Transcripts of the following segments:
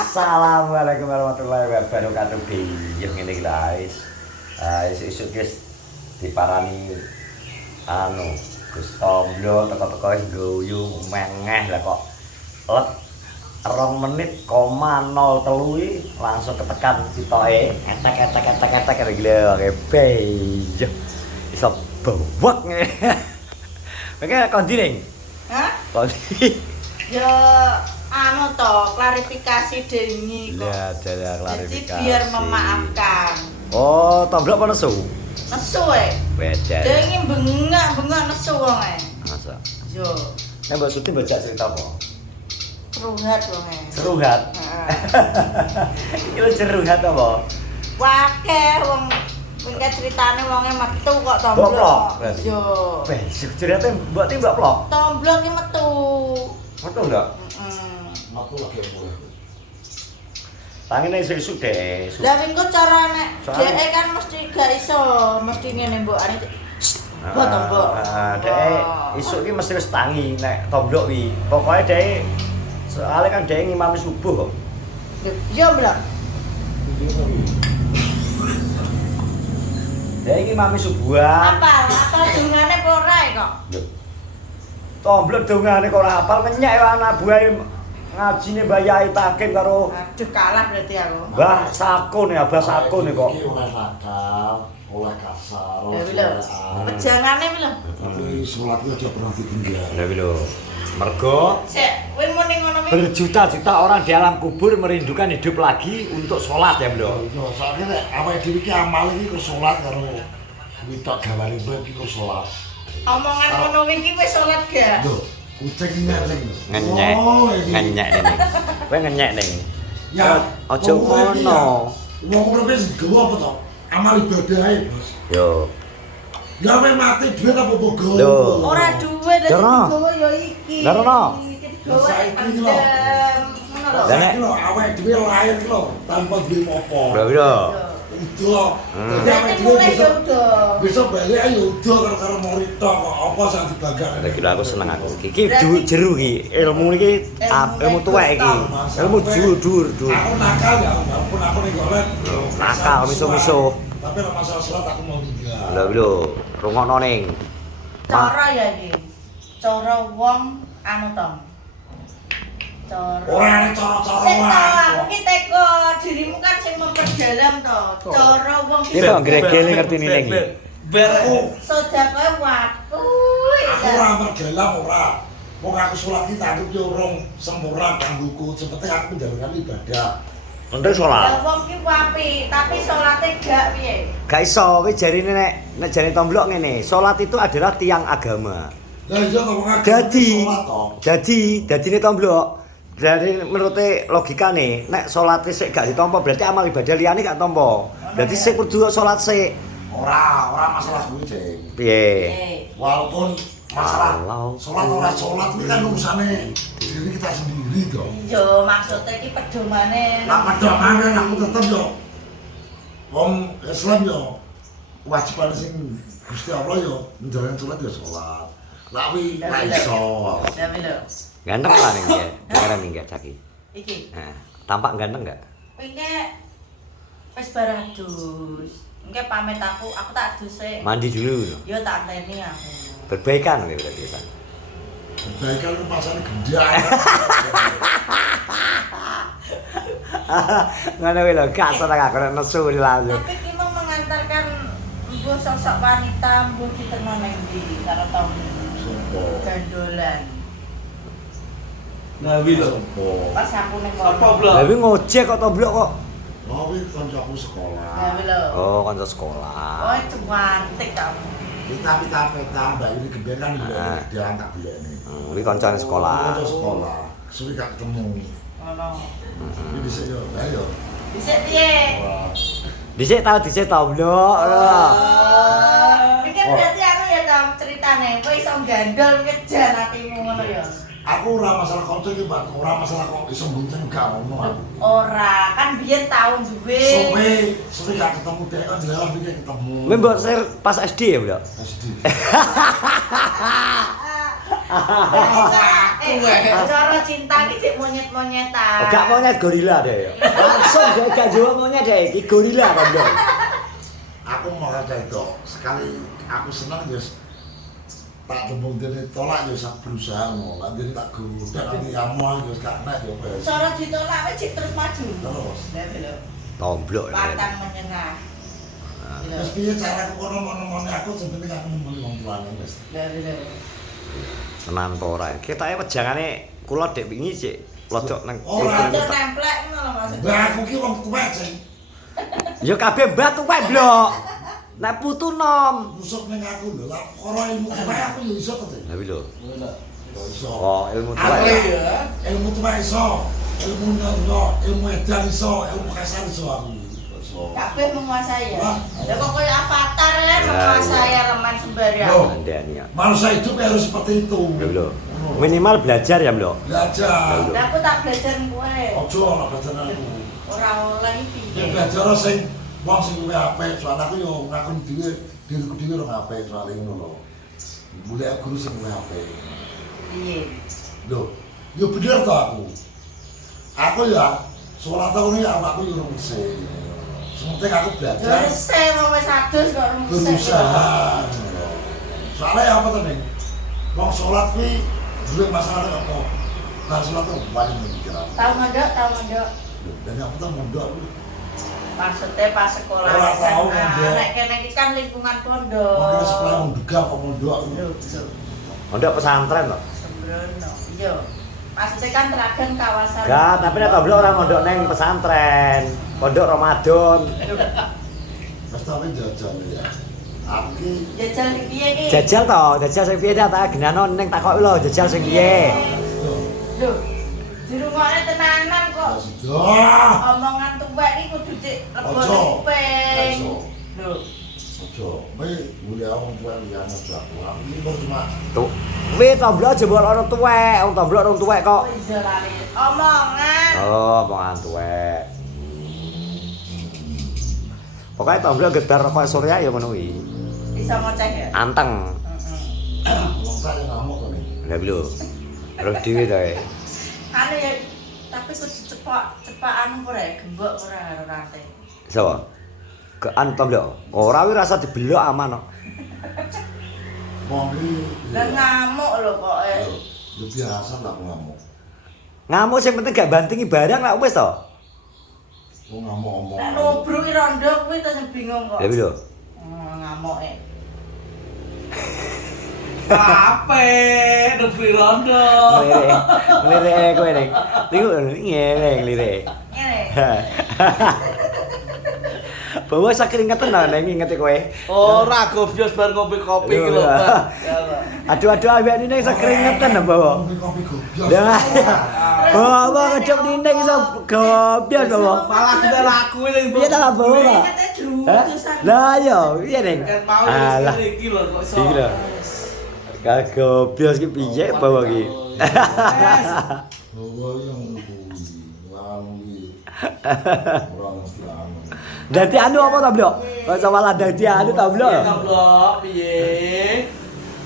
Assalamualaikum warahmatullahi wabarakatuh. Yang ngene iki guys. Isuk-isuk guys diparani Gus Tomblo teko-teko wis guyu mengeh lah kok. Let 2 menit, 03 langsung ketekan sitoke. Etek gila kepe. Iso bawak ngene. Mengke kondi ning. Hah? Kondi. Ya klarifikasi dengi kok. Ya, ada klarifikasi. Jadi biar memaafkan. Oh, Tomblo apa nesu? Nesu Beda. Dengi bengak nesu wong Masa. Yo. Nek Mbak Suti baca cerita apa? Seruhat wong Seruhat. Iki seruhat apa? Wakeh wong mengke ceritane wonge metu kok Tomblo. Plok. Yo. Besok ceritane mbok ti mbok plok. Tomblo ki metu. Metu ndak? Aku lagi mulai. Tangene isu-isu deh. Lah minggu carane Soalnya- dhek kan mesti gak iso, mesti ngene mbokane. Mbok Tomblo. Dek isuk ki mesti wis tangi nek Tomblo wi. Pokoke dek soalnya kan dek ngimami subuh kok. Yo blok. Dek ngimami subuhan. Apa dungane apa ora kok? Tomblo dongane kok ora hafal ngenyek anak buahe ngajine Mbah Yai Takim karo Aduh kalah berarti aku. Mbah Sakun ya, Mbah Sakun ya kok. Iki oleh nakal, oleh kasar, Ya oleh wilo. solekan. Pejangane wilo. Tapi sholatnya aja pernah ditinggal. Ya lho. Mergo Sik, kowe muni ngono mi. berjuta-juta orang di alam kubur merindukan hidup lagi untuk sholat ya bro. Yo, soalnya nek awake dhewe iki amal iki kok sholat karo witok gawane mbek iki kok sholat. Omongan ngono iki wis salat gak? Lho, kucing nyeleng. Ngenyek, Oh, iki. ngenyek ning. Kowe ngenyek ning. Ya, Aja wong urip iki ngono. ya, wong urip wis gawe apa to? Amal ibadah ae, Bos. Yo. Ya wis mati dhuwit apa bogo. Lho. Ora duwe dadi Rono. digawa ya iki. Lah, Rono. Iki digawa Saiki pendem. lho. Ngono lho. Lah, nek- Saiki lho awake dhewe lahir ki lho tanpa duwe apa. Bro bro. Udah. Jadi Berarti awake dhewe mulai ya besok udah. besok balik ayo udah karo morito kok apa sing dibanggakan. Ada kira aku seneng aku. Iki jeru iki. Ilmu iki ilmu tuwek iki. Ilmu dur. Aku nakal ya, walaupun aku ning golet. Nakal miso-miso. Tapi nek masalah sholat aku mau tinggal. Lho bro, rungokno ning. Cara ya iki. Cara wong anu to. Cara. Ora ada cara-cara Sing to wae. aku ki teko dirimu kan sing memperdalam to. Cara wong Iki kok gregele ngerti ning iki. Aku sedekah waktu. ora mergelam ora. Wong aku sholat iki tak yo urung sempurna kanggoku, seperti aku menjalankan ibadah. Untuk Lah sholat. wong ki wapi, tapi salate gak piye? Gak iso, kowe jarine nek jare Tomblo ngene, salat itu adalah tiang agama. Lah iya to wong aku Jadi, sholat to. dadine Tomblo. Berarti menurut logikane, nek salat sik gak ditampa berarti amal ibadah liyane gak tampa. Berarti sik kudu salat sik. Ora masalah kuwi, Cek. Piye? Walaupun masalah Kalau- sholat ora sholat ini kan urusannya diri kita sendiri toh. Yo maksudnya iki pedomane. Nah pedoman kan aku tetep yo wong Islam yo kewajiban sing Gusti Allah yo menjalankan sholat yo sholat. Lah wi ra iso. Ya lho. Ganteng lah ning ya. Dengeran ning ya Caki. Iki. Nah, tampak ganteng enggak? Pinke wis baradus. Engke pamit aku tak duse. Mandi dulu. Yo tak teni aku. Berbaikan nih berarti San. Kebaikan lu masane gede. Ngono kuwi lho, gak seneng aku nek nesu langsung. Tapi ki mau mengantarkan mbuh sosok wanita mbuh diterno nang ndi karo tau Sopo? gandolan. Nah, wilo. Sopo? Pas aku ning Apa, kono. Bro? Lah kuwi ngojek kok Tomblo kok. Oh wi kancaku Ya sekolah. lho. Oh, kanca Oh, sekolah. cantik kamu. Pita mbak ini geberan iki Ah. dia tak beli ini. Kuwi kancane sekolah. Kanca sekolah. Suwi gak ketemu. Ngono. Ini bisa yo, ayo. Dhisik piye? Wah. Dhisik tau dhisik Tomblo. Oh. Iki berarti anu ya Tom ceritane, kowe iso gandol ngejan atimu ngono ya. Aku ora masalah konco iki, Mbak. Ora masalah kok iso mbunceng gak ono aku. Ora, kan biyen tahun duwe. Suwe gak ketemu dek, kan jelas iki ketemu. Kuwi mbok share pas SD ya, Bro? SD. Cara cinta iki cek monyet-monyetan. Gak monyet gorila deh. Langsung deh gak jawab monyet deh, iki gorila kan dong. Aku mau kata itu sekali aku senang ya tak tembung dene tolak ya sak berusaha ngono. Lah dene tak goda nanti amoh ya gak nek ya wis. Cara ditolak wis cek terus maju. Terus. Lah lho. Tomblok. Pantang menyerah. Terus piye cara aku kono-kono aku sebenarnya aku ngomong wong tuane wis. Lah lho. Tenan apa ora? Ketake wejangane kula dek wingi sik lojok nang Ora. Ada templek ngono lho maksudnya. Lah aku ki wong tuwek sing Ya kabeh batu wae blok. Nek putu nom. rusuk ning aku lho. Lah karo ilmu tuwek aku ya iso to. Lah lho. Ya iso. Oh, ilmu Aku tuwek. ya ilmu tuwek iso. Ilmu nyono, ilmu edan iso, ilmu kasar iso aku. Iso. Kabeh menguasai ya. Wah. Lah kok koyo avatar ya menguasai elemen sembarang. Loh. Andani ya. Manusia hidup ya harus seperti itu. Lho. Minimal belajar ya, Blok. Belajar. Lah aku tak belajar kowe. Ojo ora belajar aku. Ora oleh Ya piye. belajar sing wong sing luwih apik, soal aku yo ngakon dhewe diriku dhewe ora apik soal ngono lho. Mulai guru sing luwih apik. Piye? Lho, yo bener to aku. Aku ya sholat tahun ini aku yo mesti. Sementing aku belajar. Terus mau wis adus kok rumusek. Berusaha. Soalnya apa tuh nih? Wong sholat kuwi duwe masalah apa? Nah sholat tuh banyak pikiran. Tahu mondok. Dan aku tuh mondok. Maksudnya pas sekolah Ora tahu SMA. mondok. Nek kene iki kan lingkungan pondok. Mungkin sekolah wong duga kok mondok. Lho, Mondok pesantren kok. sembrono. Iya. Maksudnya kan teragan kawasan. Enggak, tapi nek Tomblok ora mondok neng pesantren. Pondok Ramadan. Wes tapi jajal ya. Aku ki Jajal di piye iki? Jajal to, jajal sing piye ta genano ning takoki lho, jajal sing piye. Lho. Di rumahnya tenanan kok. sudah. Omongan tuwek iki kudu cek lebo Ojo. kuping. Ojo. Lho. Ojo, me mulia wong tua liyan aja aku. Aku iki baru cuma Tuh. Kuwi Tomblok jebol ana tuwek, wong Tomblok rong tuwek kok. Oh iya lali. Omongan. Oh, omongan tuwek. Pokoknya Tomblok gedar rokok Surya ya ngono kuwi. Bisa ngoceh ya? Anteng. wong saya ngamuk to nih. Lah lho. Terus dhewe to. Anu ya, tapi kudu cepak anu ora ya, gembok ora karo rantai. Sapa? Ke an Tomblok. Ora wi rasa dibelok aman kok. Wong iki Lah ngamuk lho kok. lu biasa lah aku ngamuk. Ngamuk sing penting gak bantingi barang lah wis to. Wong ngamuk omong. Nek nobruki rondo kuwi terus bingung kok. Lah lho. Ngamuke. Ape, Devi Rondo. Lirik kowe ning. Niku ngeleng lirik. Ngene. Bawa sak keringetan lho ning ngingeti kowe. Ora gobios bar ngopi kopi iki lho, Pak. Aduh awake ning sak keringetan lho bawa. Kopi gobios. Lah. Bawa ngedep ning iso gobios bawa. Malah kita laku ini. Piye ta bawa? Kate Hah? Lah yo, piye ning? Kan mau Alah. iki lho kok iso. Iki lho. Kagak gobios ki piye bawa ki. Bawa yang kuwi. Wong iki. Ora mesti anu. Dadi anu apa ta, Blok? Kok malah dadi anu ta, Blok? Piye, Blok? Piye?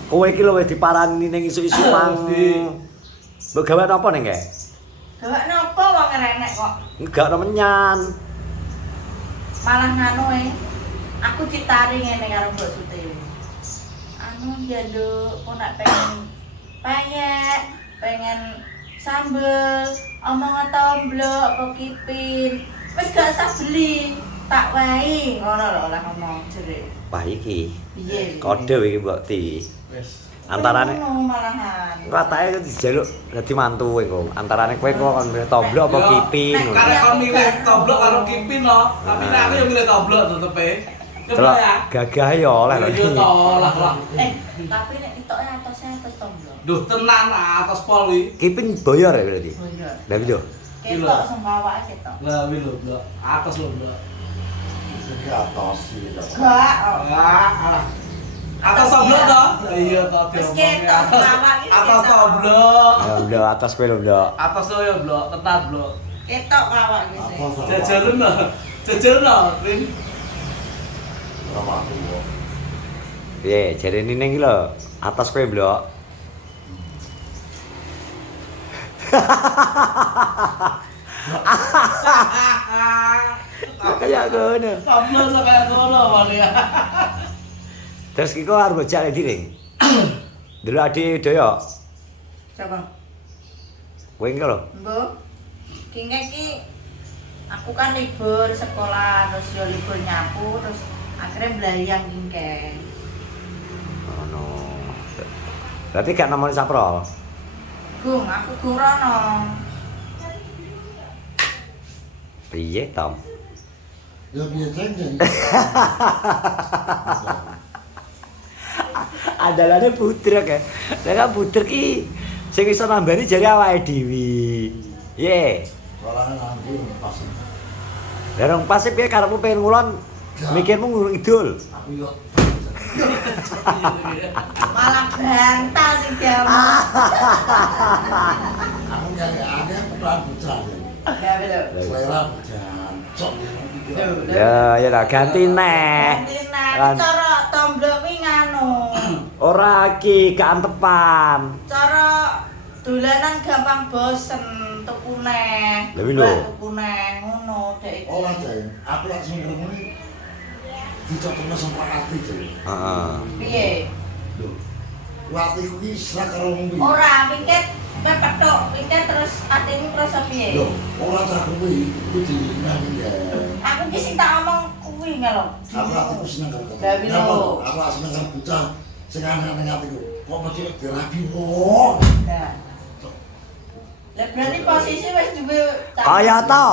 Kowe iki lho wis diparani ning isu-isu mang. Mbok gawe apa ning kae? Gawak nopo wong renek kok. Enggak ono menyan. Malah nganu aku ditari ngene karo Mbok Suti. Anu ya Nduk, kok nak pengen sambel, omong Tomblok apa kipin. Wis gak usah beli, tak wae ngono lho oleh ngomong jere. Wah iki Piye? kode iki Mbok Ti. Wis. Antarane Ngono malahan. ratane dijaluk dadi mantu engko. Antarane kowe kok kon milih Tomblok apa Kipin. Nek Karek kon milih Tomblok karo Kipin lho. Tapi nek aku yo milih Tomblok tetepe. Coba Delok ya. gagah ya oleh lho. Yo tolak lah. Tapi nek ditoknya atas Tomblok. Duh tenan atas pol wi. Kipin boyor ya berarti. Oh iya. Lah lho. Ketok sembawake ketok. Lah wi lho, Blok. Atas lho, Blok. Iki atas iki. Gak. Alah. Atas Tomblok toh? Iya toh. Wis ketok sembawake. Atas Tomblok. Ya Blok atas kowe lho, Blok. Atas lo ya, Blok. Tenan, Blok. Ketok kawak iki sih. Jajaran lho. Jajaran lho, Rin. Ora aku. Piye jarene ning iki lho, atas kowe, Blok. Kayak ngono. Tablo sa kaya ngono Maria. Terus iki kok arep bojak ndi, Ring? Dulu Adi Doyo. Coba. Kowe iki lho. Mbok. Ki aku kan libur sekolah terus yo libur nyapu terus akhirnya belayang kingke. Ngono. Berarti gak nomor saprol. Aku gung rono. Piye, Tom? Ya biar jeng. Andalane budrek ya. Lah kan budrek ki sing iso nambani jare awake dhewe. Ye. Soalnya nanti pas. Lah rong pas piye karepmu pengen ngulon mikirmu ngurung idul. Aku yo. Malah bantah sih kamu. Aku nyari ada kebetulan bocah. Ya betul. Selera jancok. Ya tak ganti neh. Lan. Cara tomblok wi nganu. Ora ki gak antepan. Cara dolanan gampang bosen tuku neh. Lha wi lho. Tuku neh ngono dek. Ora jeng. Aku langsung ngremuni. Dicocokno sama ati jeng. Heeh. Piye? Lho. Latiku ki srak karo wong kuwi. Ora pingket pepetok, pingket terus atimu krasa piye? Lho, ora tak kuwi, kuwi dinani ya. Aku ki sing tak omong kuwi ngelok. Aku atiku seneng karo kamu. Lah, Bino. Aku lak seneng karo bocah sing ana ning atiku. Kok mesti dirabi wong. Nah. Lah berarti posisi wis duwe Kaya to.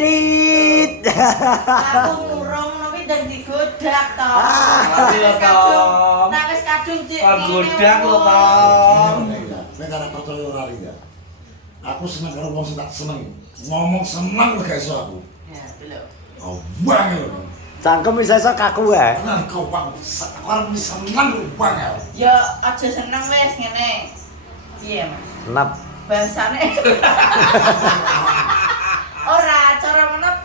Tit. aku ngurung tapi dan digodak to. Tapi lho, Tom. Nah wis kadung dik. Kon godak lho, Tom. Nek ora percaya ora ya. Aku seneng karo wong sing tak seneng. Ngomong seneng gak iso aku. Ya, belum. Oh, banget. Cangkem iso kaku wae. Tenan kau bang, sekarang ini seneng banget. Ya aja seneng wis ngene. Piye, Mas? Nap. Bahasane. Ora, cara menep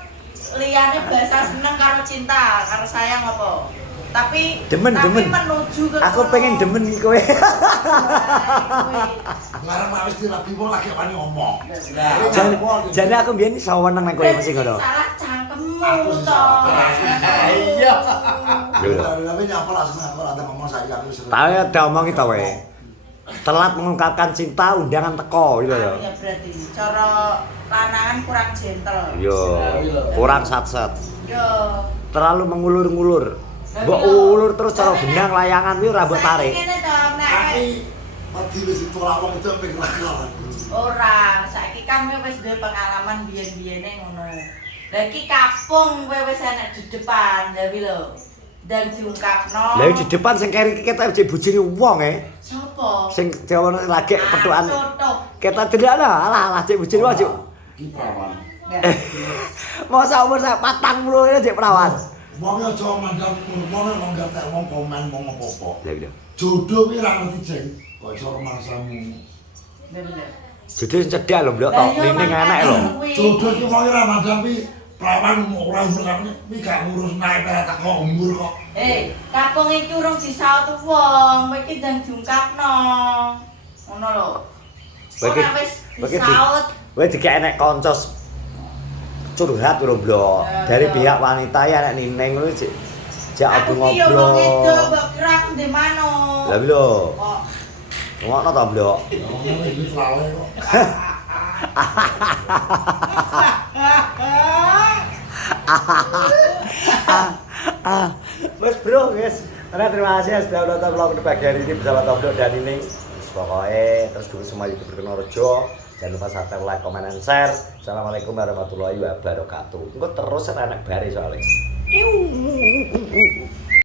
liyane bahasa seneng karo cinta, karo sayang apa? Tapi Demen. menuju ke Aku kono. pengen demen iki kowe. Ngarep wis dirabi wong lagi wani ngomong. Jane aku mbiyen iso weneng nang kowe mesti ngono. Salah cangkemmu Aku sih to. salah. Iya. Lho. Tapi nyapa langsung aku ada ngomong saya aku sering. Tahu ada omongi to kowe. Telat mengungkapkan cinta undangan teko gitu lho. Ya berarti cara lanangan kurang gentle. Yo, kurang satset. Yo. Terlalu mengulur-ngulur. Mbok ulur terus cara gendang layangan kuwi ora mbok tarik. Ngene to, nek Tapi tadi wis ditolak wong itu sampai kelakaran. ora, saiki kan kowe wis duwe pengalaman biyen-biyene ngono. Lah iki kapung kowe wis enek di depan, lha wi lho. Dan diungkapno. Lah di depan sing keri iki ketok jek bojone wong Sapa? sing jawane lagi petukan. Soto. Kita tidak ada, alah jek bojone wae Juk. Ki perawan. Ya. Masa umur saya 40 ini jek perawan. Wong yo aja mandang wong nggak wong komen wong apa-apa. Lah iya. Jodoh ki ra ngerti jeng. Kok iso romansamu. Bener. Jodoh sing cedhak lho, Mbok, tok lining enek lho. Jodoh ki wong ra mandang pi perawan ora umur sampe pi gak ngurus naik tak kok umur kok. Kapung iki urung disaut wong, kowe iki ndang diungkapno. Ngono lho. Kowe iki- Ora wis kowe iki di- disaut. Kowe dikek enek kanca curhat lho, Mbok. Dari pihak wanita ya nek nining ngono jek Aku aku ki yo wong edo, ngobrol. mbok kira aku ndek manuk. Lah lho, Kok ngono to, Mbok. Wong iki lale kok. Mas bro, guys. Terima kasih sudah menonton vlog di pagi hari ini bersama Tom Blok dan ini. Pokoknya terus dulu semua YouTuber Kenorjo. Jangan lupa subscribe, like, comment, and share. Assalamualaikum warahmatullahi wabarakatuh. Engko terus anak bare soalnya.